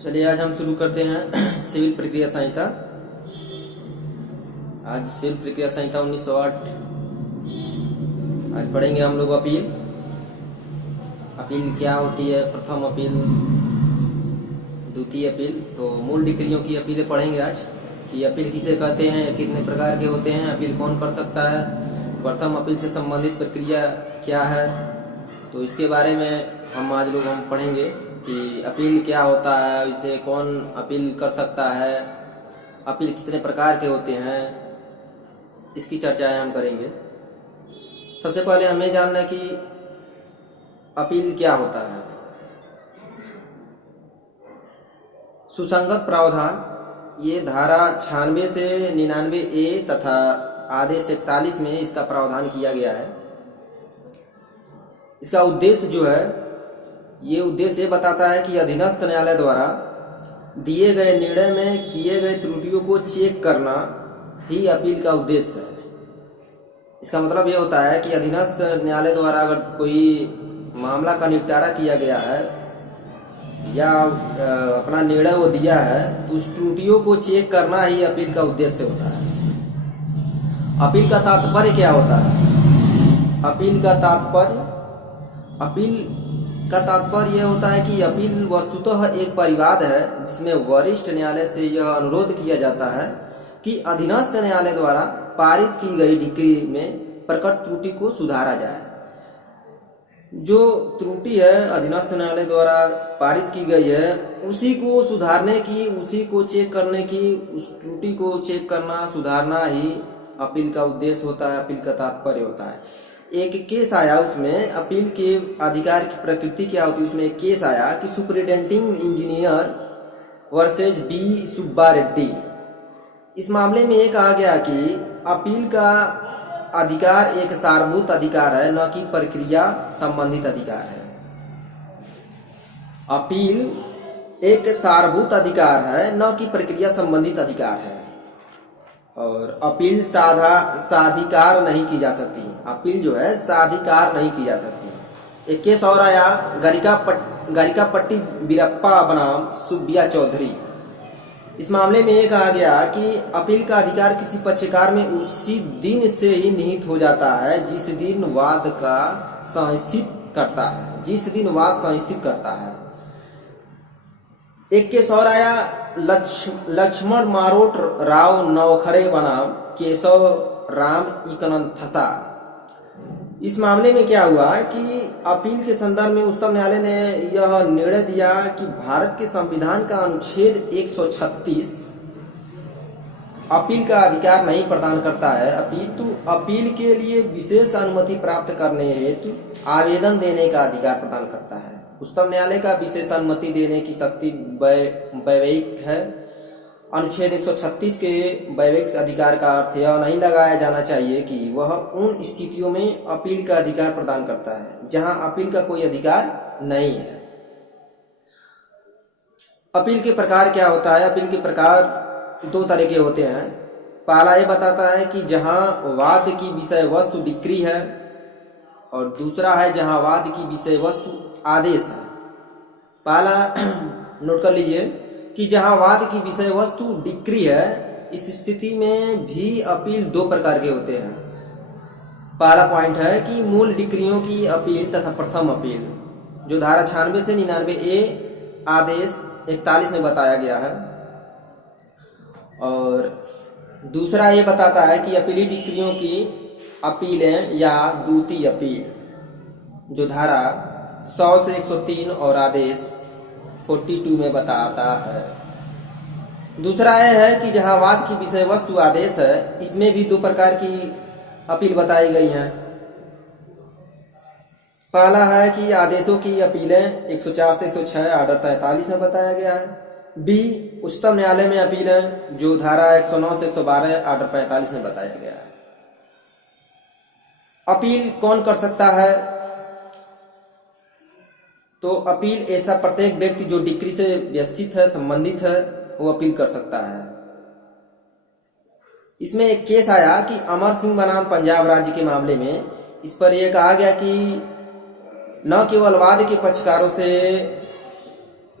चलिए आज हम शुरू करते हैं सिविल प्रक्रिया संहिता। आज सिविल प्रक्रिया संहिता 1908। आज पढ़ेंगे हम लोग अपील। अपील क्या होती है, प्रथम अपील, द्वितीय अपील। तो मूल डिक्रियों की अपीलें पढ़ेंगे आज कि अपील किसे कहते हैं, कितने प्रकार के होते हैं, अपील कौन कर सकता है, प्रथम अपील से संबंधित प्रक्रिया क्या है। तो इसके बारे में हम आज लोग पढ़ेंगे कि अपील क्या होता है, इसे कौन अपील कर सकता है, अपील कितने प्रकार के होते हैं, इसकी चर्चाएं हम करेंगे। सबसे पहले हमें जानना है कि अपील क्या होता है। सुसंगत प्रावधान, ये धारा 96 से 99A तथा आदेश 41 में इसका प्रावधान किया गया है। इसका उद्देश्य जो है, ये उद्देश्य ये बताता है कि अधीनस्थ न्यायालय द्वारा दिए गए निर्णय में किए गए त्रुटियों को चेक करना ही अपील का उद्देश्य है। इसका मतलब ये होता है कि अधीनस्थ न्यायालय द्वारा अगर कोई मामला का निपटारा किया गया है या अपना निर्णय वो दिया है, तो उस त्रुटियों को चेक करना ही अपील का उद्देश्य होता है। अपील का तात्पर्य क्या होता है? अपील का तात्पर्य यह होता है कि अपील वस्तुतः एक परिवाद है जिसमें वरिष्ठ न्यायालय से यह अनुरोध किया जाता है कि अधीनस्थ न्यायालय द्वारा पारित की गई डिक्री में प्रकट त्रुटि को सुधारा जाए। जो त्रुटि है अधीनस्थ न्यायालय द्वारा पारित की गई है, उसी को सुधारने की, उसी को चेक करने की, उस त्रुटि को चेक करना, सुधारना ही अपील का उद्देश्य होता है, अपील का तात्पर्य होता है। एक केस आया, उसमें अपील के अधिकार की प्रकृति क्या होती है। उसमें एक केस आया कि superintending engineer versus B Subba Reddy. इस मामले में ये कहा गया कि अपील का अधिकार एक सारभूत अधिकार है, न कि प्रक्रिया संबंधित अधिकार है। अपील एक सारभूत अधिकार है, न कि प्रक्रिया संबंधित अधिकार है। और अपील साधिकार नहीं की जा सकती। अपील जो है साधिकार नहीं की जा सकती। एक केस और आया, गरिकापट्टी बीरप्पा बनाम सुब्बिया चौधरी। इस मामले में यह कहा गया कि अपील का अधिकार किसी पक्षकार में उसी दिन से ही निहित हो जाता है जिस दिन वाद संस्थित करता है। एक केस और आया, लक्ष्मण मारोट राव नवखरे बनाम केशव राम इकनंथसा। इस मामले में क्या हुआ कि अपील के संदर्भ में उच्चतम न्यायालय ने यह निर्णय दिया कि भारत के संविधान का अनुच्छेद 136 अपील का अधिकार नहीं प्रदान करता है, अपितु अपील के लिए विशेष अनुमति प्राप्त करने हेतु आवेदन देने का अधिकार प्रदान करता है। उच्चतम न्यायालय का विशेष अनुमति देने की शक्ति वैवाहिक है। अनुच्छेद 136 के वैवाहिक अधिकार का अर्थ यह नहीं लगाया जाना चाहिए कि वह उन स्थितियों में अपील का अधिकार प्रदान करता है जहां अपील का कोई अधिकार नहीं है। अपील के प्रकार क्या होता है? अपील के प्रकार दो तरह के होते हैं। पहला ये बताता है कि जहां वाद की विषय वस्तु डिक्री है, और दूसरा है जहां वाद की विषय वस्तु आदेश है। पहला नोट कर लीजिए कि जहां वाद की विषय वस्तु डिक्री है, इस स्थिति में भी अपील दो प्रकार के होते हैं। पहला पॉइंट है कि मूल डिक्रियों की अपील तथा प्रथम अपील, जो धारा 96 से 99A आदेश 41 में बताया गया है। और दूसरा ये बताता है कि अपीली डिक्रियों की अपीलें या द्वितीय अपील, जो धारा 100 से 103 और आदेश 42 में बताता है। दूसरा यह है कि जहां वाद की विषय वस्तु आदेश है, इसमें भी दो प्रकार की अपील बताई गई हैं। पहला है कि आदेशों की अपीलें 104 से 106 आर्डर 43 में बताया गया है। बी, उच्चतम न्यायालय में अपीलें, जो धारा 109 से 112 आर्डर 45 में बताया गया है। अपील कौन कर सकता है? तो अपील ऐसा प्रत्येक व्यक्ति जो डिक्री से व्यवस्थित है, संबंधित है, वो अपील कर सकता है। इसमें एक केस आया कि अमर सिंह बनाम पंजाब राज्य के मामले में, इस पर यह कहा गया कि न केवल वाद के पक्षकारों से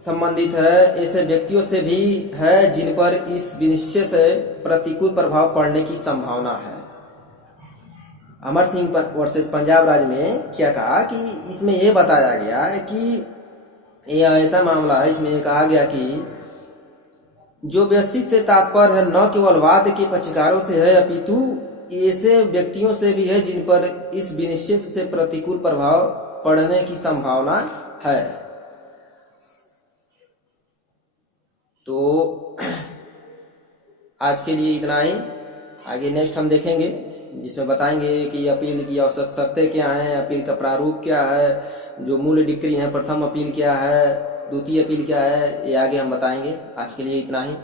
संबंधित है, ऐसे व्यक्तियों से भी है जिन पर इस विनिश्चय से प्रतिकूल प्रभाव पड़ने की संभावना है। अमर सिंह वर्सेस पंजाब राज्य में क्या कहा कि इसमें यह बताया गया है कि यह ऐसा मामला है, इसमें यह कहा गया कि जो व्यवस्थित तात्पर्य है न केवल वाद के पक्षकारों से है अपितु ऐसे व्यक्तियों से भी है जिन पर इस विनिश्चय से प्रतिकूल प्रभाव पड़ने की संभावना है। तो आज के लिए इतना ही। आगे नेक्स्ट हम देखेंगे जिसमें बताएंगे कि अपील की आवश्यक शर्तें क्या हैं, अपील का प्रारूप क्या है, जो मूल डिक्री है, प्रथम अपील क्या है, द्वितीय अपील क्या है, ये आगे हम बताएंगे। आज के लिए इतना ही।